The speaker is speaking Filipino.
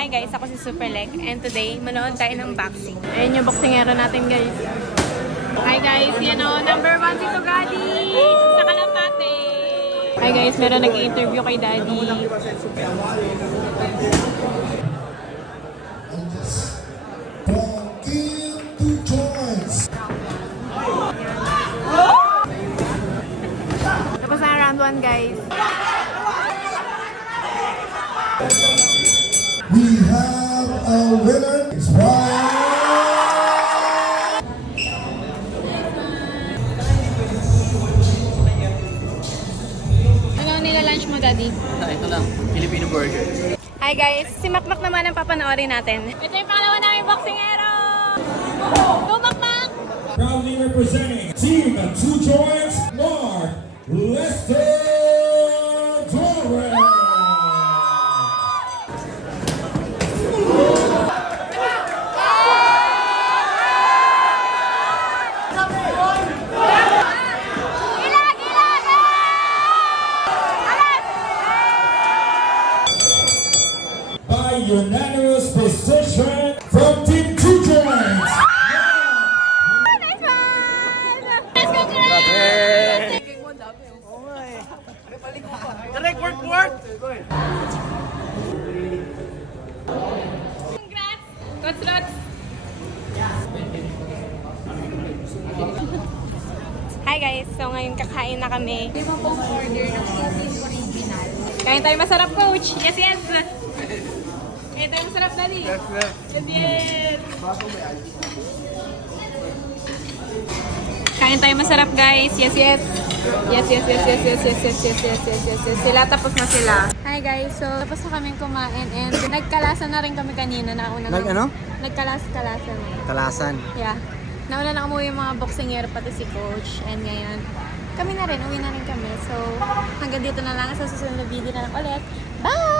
Hi guys, ako si Superleg and today manood tayo ng boxing. Ayun yung boxingero natin guys. Hi guys, yan o, number 1 si Tugadi sa Kalapate. Hi guys, meron nag-i-interview kay Daddy. Tapos na round 1 guys. We have a winner. It's Ryan. Ano nila-lunch mo, Daddy? Ito lang, Filipino burger. Hi guys, si Makmak naman ang papanoorin natin. Ito yung pangalawa namin boxingero! Go Makmak! Proudly representing Team Two Joints, Mark Lester Torres. By unanimous decision from Team Two Joints. Nice one! Let's go, Trey! Direct work! Congrats! Congrats! Hi guys! So ngayon kakain na kami. Lima pong order ng Philippines original. Kain tayo masarap, coach! Yes, yes! Kain tayo masarap, Daddy! Yes, yes! Kain tayo masarap, guys! Yes, yes! Yes, yes, yes, yes, yes, yes, yes, yes, yes, yes, yes, yes. Sila, tapos na sila. Hi guys! So, tapos na kaming kumain and nagkalasan na rin kami kanina. Nauna Ano? Nagkalasan. Kalasan. Yeah. Nauna na umuwi yung mga boxingero, pati si coach. And ngayon, kami na rin. Uwi na rin kami. So, hanggang dito na lang. Sa susunod na video na lang ulit. Bye!